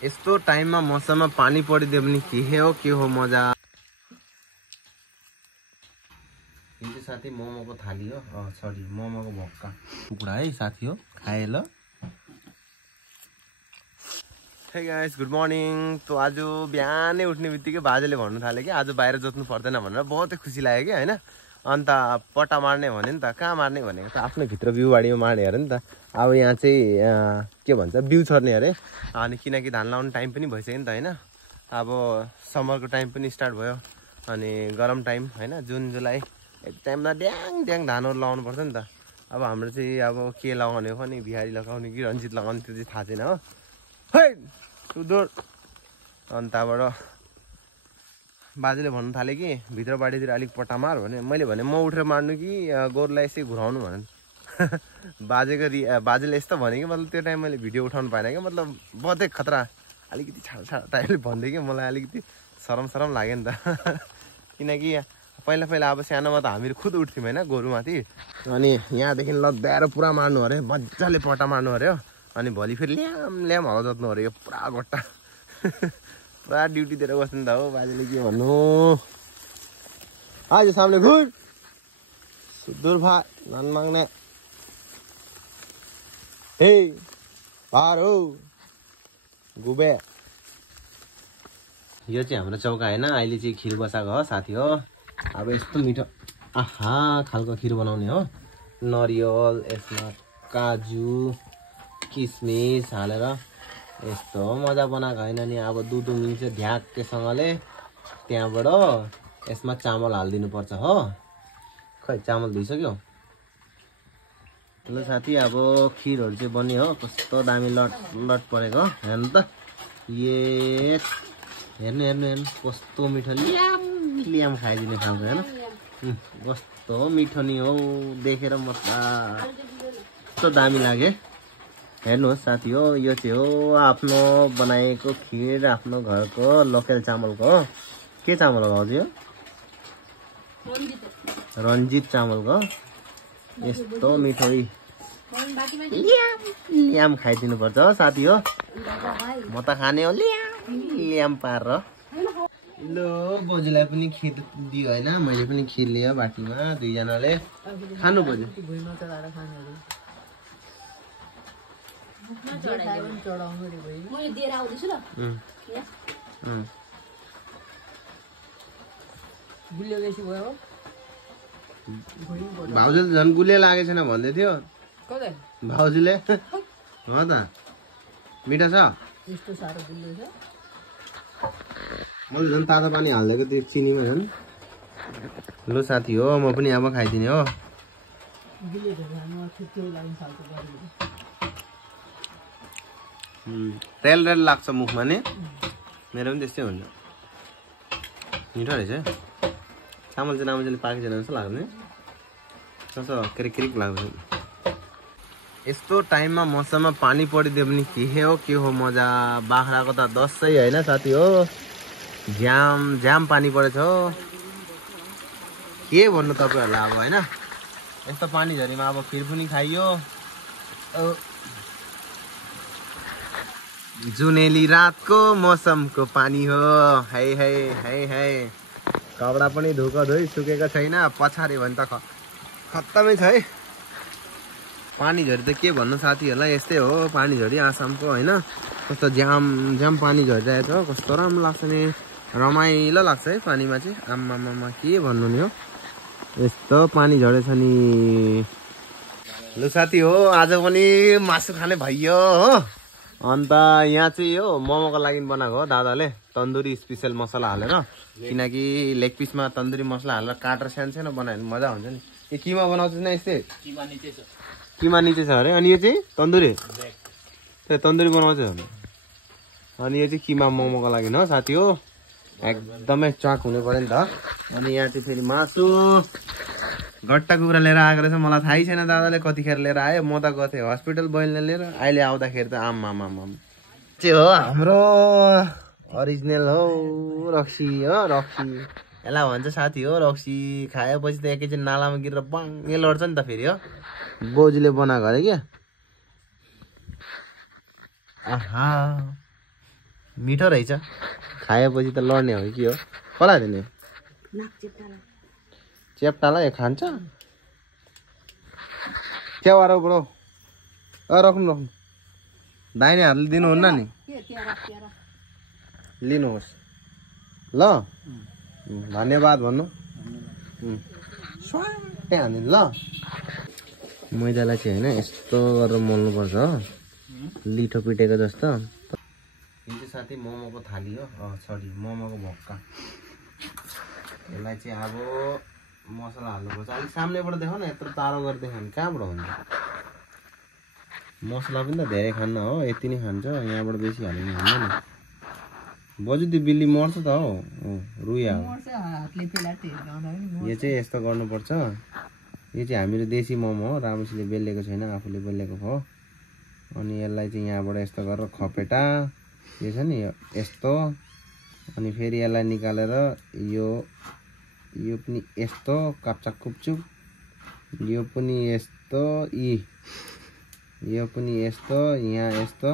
यस्तो टाइममा मौसममा पानी परिदियो भने के हो मजा। यो साथी मोमोको थाली हो, सरी मोमोको भक्का टुक्रा है साथी हो, खाए ल। Hey guys good morning. तो आज बिहानै उठ्ने बित्तिकै बाजेले भन्नु थाल्यो कि आज बाहिर जोत्नु पर्दैन भनेर, बहुतै खुसी लाग्यो कि होइन। अन्त पट्टा मार्ने भन्यो नि त, कहाँ मार्ने भनेको त आफ्नो भित्र बिउबारीमा मार्ने अरे नि त। अब यहाँ चाहिँ के भन्छ बिउ छर्ने अरे। अनि किनकि धान लाउने टाइम पनि भइसक्यो नि त होइन। अब समरको टाइम पनि स्टार्ट भयो, अनि गरम टाइम होइन, जुन जुलाई एक टाइममा ड्याङ ड्याङ धानहरू लगाउनु पर्छ नि त। अब हाम्रो चाहिँ अब के लगाउने हो नि, बिहारी लगाउने कि रन्जित लगाउने त्यो चाहिँ थाहा छैन हो। है सुदूर। अनि त्यहाँबाट बाजेले भन्नु थाल्यो कि भित्र बारीतिर अलिक पट्टा मार भने। मैले भने म उठेर मार्नु कि गोरुलाई यसै घुराउनु भने। बाजेले यस्तो भने कि मतलब त्यो टाइम मैले भिडियो उठाउनु पाएन कि, मतलब बहुतै खतरा अलिकति छाडा टाइपले भन्दै कि मलाई अलिकति सरम लाग्यो नि त। किनकि पहिला अब सानोमा त हामीहरू खुद उठ्थ्यौँ होइन गोरुमाथि, अनि यहाँदेखि लद्दाएर पुरा मार्नु अरे, मजाले पट्टा मार्नु अरे हो। अनि भोलि फेरि ल्याम हवा जोत्नु अरे, यो पुरा गट्टा पुरा ड्युटी दिएर बस्नु नि त हो। बाजेले के भन्नु आज सामने घुर सुदूर भा धान माग्ने हे बार हो गुबे। यो चाहिँ हाम्रो चौका होइन, अहिले चाहिँ खिर बसाएको हो साथी हो। अब यस्तो मिठो आहा खालको खिर बनाउने हो। नरिवल, यसमा काजु किसमिस हालेर यस्तो मजा बनाएको होइन नि। अब दुध उम्लिन्छ ढ्याक्केसँगले, त्यहाँबाट यसमा चामल हालिदिनु पर्छ हो। खै चामल धोइसक्यो ल साथी। अब खिरहरू चाहिँ बन्यो हो, कस्तो दामी लट परेको हेर्नु त। ए हेर्नु कस्तो मिठो लियाम खाइदिने खालको होइन, कस्तो मिठो नि हो। देखेर म त कस्तो दामी लाग्यो। हेर्नुहोस् साथी हो, यो चाहिँ हो आफ्नो बनाएको खिर, आफ्नो घरको लोकल चामलको हो। के चामल हो हजुर? रन्जित चामलको। यस्तो मिठो लियाम खाइदिनु पर्छ हो साथी हो। म त खाने हो लियाम पारेर। लो बोजूलाई पनि खिर दियो होइन, मैले पनि खिर लिएँ बाटीमा, दुईजनाले खानु बोजू। भाउजूले झन् गुलियो लागेको छैन भन्दै थियो भाउजूले। हो त मिठो छ। मैले झन् तातो पानी हालिदिएको त्यो चिनीमा झन्। लु साथी हो, म पनि अब खाइदिने हो। रेल लाग्छ मुखमा नि, मेरो पनि त्यस्तै हुन्छ। मिठो रहेछ चामल चाहिँ राम्रोले पाकेको छैन जस्तो लाग्ने, कस्तो क्रिक लाग्छ। यस्तो टाइममा मौसममा पानी परिदियो भने के हो मजा। बाख्राको त दसैँ होइन साथी हो, झ्याम पानी परेछ हो। के भन्नु तपाईँहरूलाई अब होइन। यस्तो पानी झरीमा अब खिर पनि खाइयो। जुनेली रातको मौसमको पानी हो। है कपडा पनि धोइ सुकेको छैन, पछाडि भने त खत्तमै छ है। पानी झरी त के भन्नु साथीहरूलाई, यस्तै हो पानी झरी आसामको होइन। कस्तो झ्याम पानी झरिरहेको छ, कस्तो राम्रो लाग्छ नि, रमाइलो लाग्छ है पानीमा चाहिँ। आम्मामा के भन्नु नि हो, यस्तो पानी झरेछ नि। लु साथी हो, आज पनि मासु खाने भइयो हो। अन्त यहाँ चाहिँ यो मोमोको लागि बनाएको हो दादाले, तन्दुरी स्पेसल मसला हालेर। किनकि लेग पिसमा तन्दुरी मसला हालेर काटेर सानो बनायो भने मजा हुन्छ नि। यो किमा बनाउँछ नि यस्तै, किमा निचे छ अरे। अनि यो चाहिँ तन्दुरी, त्यो तन्दुरी बनाउँछ। अनि यो चाहिँ किमा मोमोको लागि हो साथी हो, एकदमै चाक हुनु पर्यो नि त। अनि यहाँ चाहिँ फेरि मासु गट्टा कुखुरा लिएर आएको रहेछ। मलाई थाहै छैन दादाले कतिखेर लिएर आयो। म त गएको थिएँ हस्पिटल बैलले लिएर, अहिले आउँदाखेरि त आम्मामा चाहिँ हो हाम्रो ओरिजिनल हो रक्सी हो। रक्सी यसलाई भन्छ साथी हो रक्सी। खाएपछि त एकैछिन नालामा गिरेर बाङ्गे लड्छ नि त फेरि हो। बोजूले बनाएको अरे क्या। आहा मिठो रहेछ खाएपछि त लड्ने हो कि हो कसलाई दिने चेप्टालाई खान्छ च्याउ ब्रो राख्नु दाहिनेहरूले दिनुहुन्न नि लिनुहोस् ल धन्यवाद भन्नु हान्दिनु ल मैदालाई चाहिँ होइन यस्तो गरेर मोल्नुपर्छ हो लिठो पिटेको जस्तो यो चाहिँ साथी मोमोको थाली हो सरी मोमोको भक्का यसलाई चाहिँ अब मसला हाल्नुपर्छ अलिक सामनेबाट देखाउ न यत्रो टाढो गरेर देखायो भने कहाँबाट हुन्छ मसला पनि त धेरै खान्न हो यति नै खान्छ यहाँबाट बेसी हाल्नु हुन्न नि बजु त्यो बिल्ली मर्छ त हो रुया हो यो चाहिँ यस्तो गर्नुपर्छ यो चाहिँ हाम्रो देसी मोमो हो राम्रोसितले बेलेको छैन आफूले बेलेको हो अनि यसलाई चाहिँ यहाँबाट यस्तो गरेर खपेटा यो छ नि यस्तो अनि फेरि यसलाई निकालेर यो पनि यस्तो काप्चा कुप्चुक यो पनि यस्तो यो पनि यस्तो यहाँ यस्तो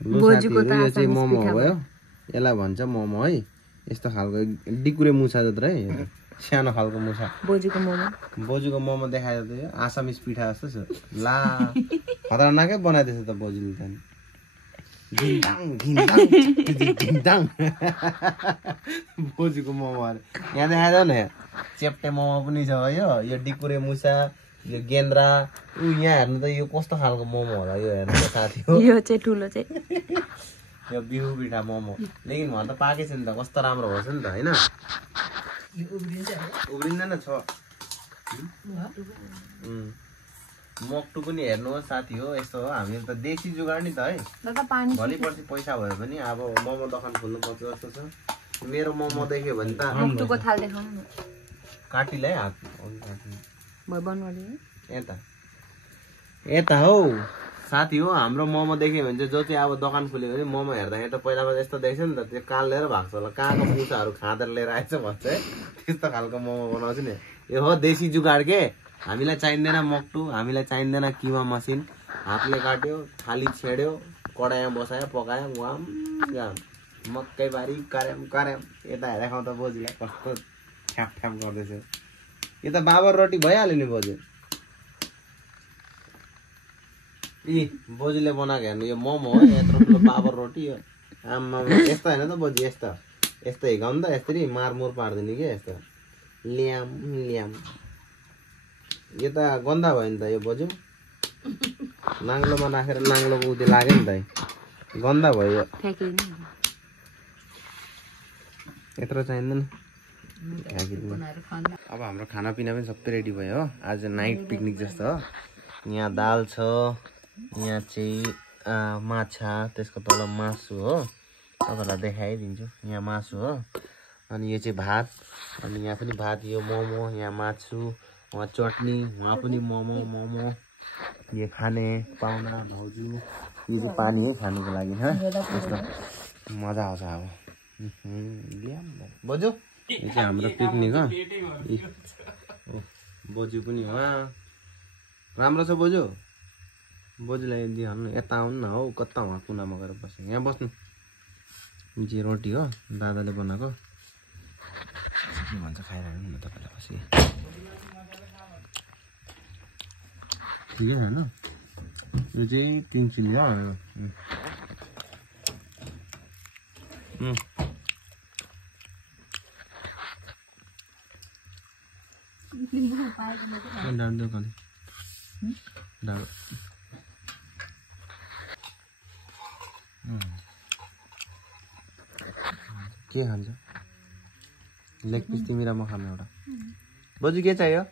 यो चाहिँ मोमो हो यसलाई भन्छ मोमो है यस्तो खालको डिकुरे मुछा जत्रो है सानो खालको मुछा बोजूको मोमो देखाएर त यो आसामिस पिठा जस्तो छ ला खतरनाकै बनाइदिएछ त बोजूले त बोजूको मोमो अरे यहाँ देखाइदेऊ न चेप्टे मोमो पनि छ यो डिकुरे मुछा यो गेन्द्रा यहाँ हेर्नु त यो कस्तो खालको मोमो होला यो हेर्नु त साथी हो यो चाहिँ ठुलो चाहिँ यो बिहु पिठा मोमो लेकिन भन त पाकेछ नि त कस्तो राम्रो भएछ नि त होइन उब्रिँदैन छ मक्टु पनि हेर्नुहोस् साथी हो यस्तो हो हामी त देसी जुगाड नि त है भोलि पर्सि पैसा भयो भने अब मोमो दोकान खोल्नु पर्छ जस्तो छ मेरो मोमो देख्यो भने त मक्टुको थाल देखाउनु न काटिलै हात यता हौ साथी हो हाम्रो मोमो देख्यो भने चाहिँ जो चाहिँ अब दोकान खोल्यो भने मोमो हेर्दाखेरि त पहिलामा यस्तो देख्छ नि त त्यो काल लिएर भएको छ होला कहाँको मुसाहरू खाँदेर लिएर आएछ भन्छ है त्यस्तो खालको मोमो बनाउँछु नि यो हो देसी जुगाड के हामीलाई चाहिँदैन मक्टु हामीलाई चाहिँदैन किमा मसिन हातले काट्यो थाली छेड्यो कडाइमा बसायो पकायो वाम मक्कै बारी कार्याम कार्याम यता हेरेर खाउँ त बोजूलाई कस्तो ठ्याप ठ्याप गर्दैछ यो त बाबर रोटी भइहाल्यो नि बोजू बोजूले बनाएको हेर्नु यो मोमो हो यत्रो ठुलो बाबर रोटी यो आम्मा यस्तो होइन त बोजू यस्तो यस्तो हिगाउनु त यसरी मारमुर पारिदिने कि यस्तो ल्याम ल्याम यो त गन्दा भयो नि त यो बोजू नाङ्लोमा राखेर नाङ्लोको उति लाग्यो नि त गन्दा भयो यो यत्रो चाहिँदैन अब हाम्रो खानापिना पनि सबै रेडी भयो हो आज नाइट पिकनिक जस्तो हो यहाँ दाल छ यहाँ चाहिँ माछा त्यसको तल मासु हो तपाईँहरूलाई देखाइदिन्छु यहाँ मासु हो अनि यो चाहिँ भात अनि यहाँ पनि भात यो मोमो यहाँ मासु वहाँ चटनी वहाँ पनि मोमो मोमो यो खाने पाहुना भाउजू यो चाहिँ पानी है खानुको लागि यस्तो मजा आउँछ अब बोजू यो चाहिँ हाम्रो पिकनिक हो बोजू पनि वहाँ राम्रो छ बोजू बोजूलाई दिइहाल्नु यता आउनु न हौ कता उहाँ कुनामा गएर बस्नु यहाँ बस्नु जे रोटी हो दादाले बनाएको के भन्छ खाइरहनु न तपाईँलाई बसी ठिकै छ होइन यो चाहिँ 3 चिल्ली हो के खान्छ लेग पिस तिमी र म खानु एउटा बोजू के चाहियो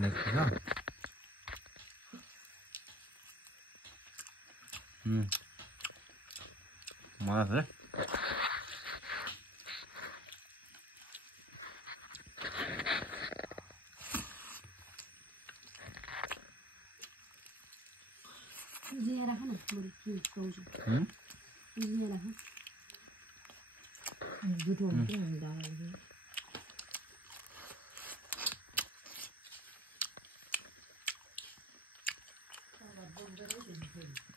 लेग पिस हो मजा छ जिया राख न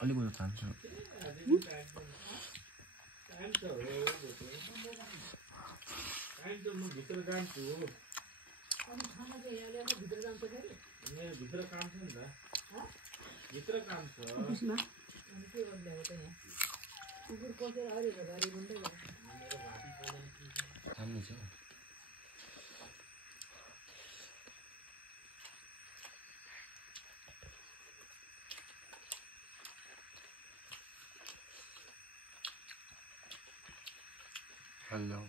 अलि बुझ्नु चाहन्छ Hello.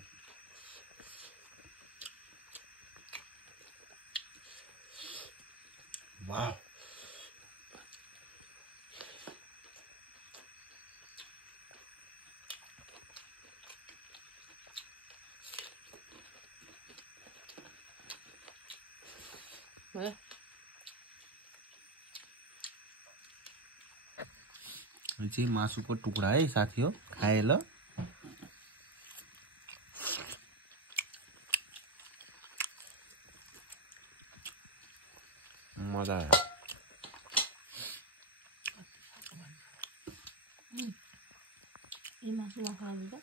Wow. What? यो चाहिँ मासुको टुक्रा है साथी हो खाए ल मजा आयो ये मासु नखाने त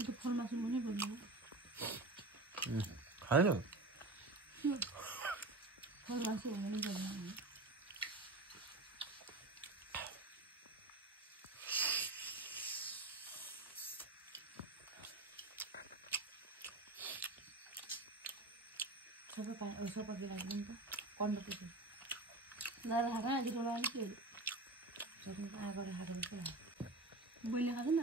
itu फल मासु पनि भन्नु खाएर फल मासु पनि भन्नु सबै पाए सबै के लाग्दैन त कन्ड पुग्छ दादा खाना आज ठोला नि के सबै आगो खाएर के बोइले खादैन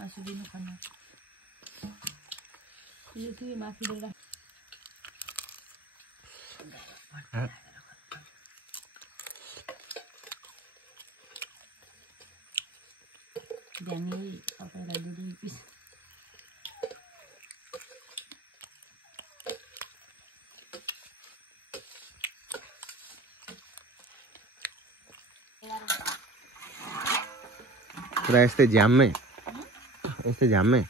masuk dulu kan itu masih dulu jangan apa lagi di pis पुरा यस्तै झ्याममै यस्तै झ्याममै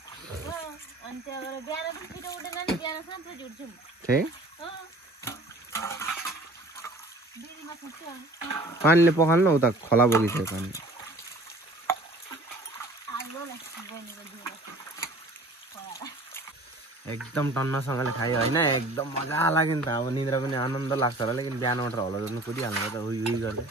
पानीले पखाल्नु उता खोला बगिसक्यो पानी एकदम टन्नसँगले खायो होइन एकदम मजा लाग्यो नि त अब निद्रा पनि आनन्द लाग्छ होला लेकिन बिहान उठेर होला जोड्नु कुदिहाल्नु त उही उही गर्दै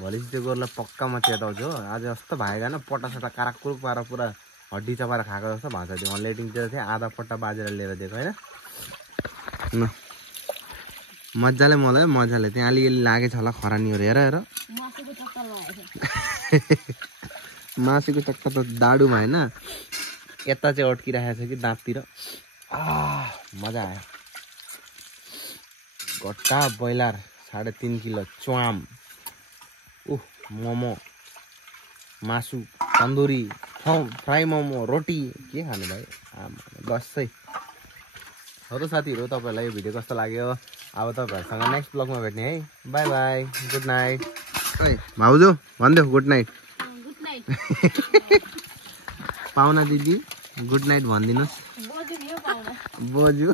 भोलि चाहिँ त्यो गोरुलाई पक्कामा चेताउँछु हो आज जस्तो भएन पट्टासट्टा काराकुरुक पारेर पुरा हड्डी चपाएर खाएको जस्तो भएको थियो लेटिङतिर थिएँ आधा पट्टा बाजेर लिएर दिएको होइन न मजाले मलाई मजाले त्यहाँ अलिअलि लागेछ होला खरानी हेर हेर मासुको चक्का त दाडुमा होइन यता चाहिँ अड्किरहेको छ कि दाँततिर मजा आयो घट्टा ब्रोइलर 3.5 किलो च्वाम मोमो मासु तन्दुरी फ्राई मोमो रोटी के खानु भाइ बस है हो त साथीहरू तपाईँहरूलाई यो भिडियो कस्तो लाग्यो अब तपाईँहरूसँग नेक्स्ट ब्लगमा भेट्ने है बाई बाई गुड नाइट भाउजू भनिदेऊ गुड नाइट पाहुना दिदी गुड नाइट भनिदिनुहोस् बोजू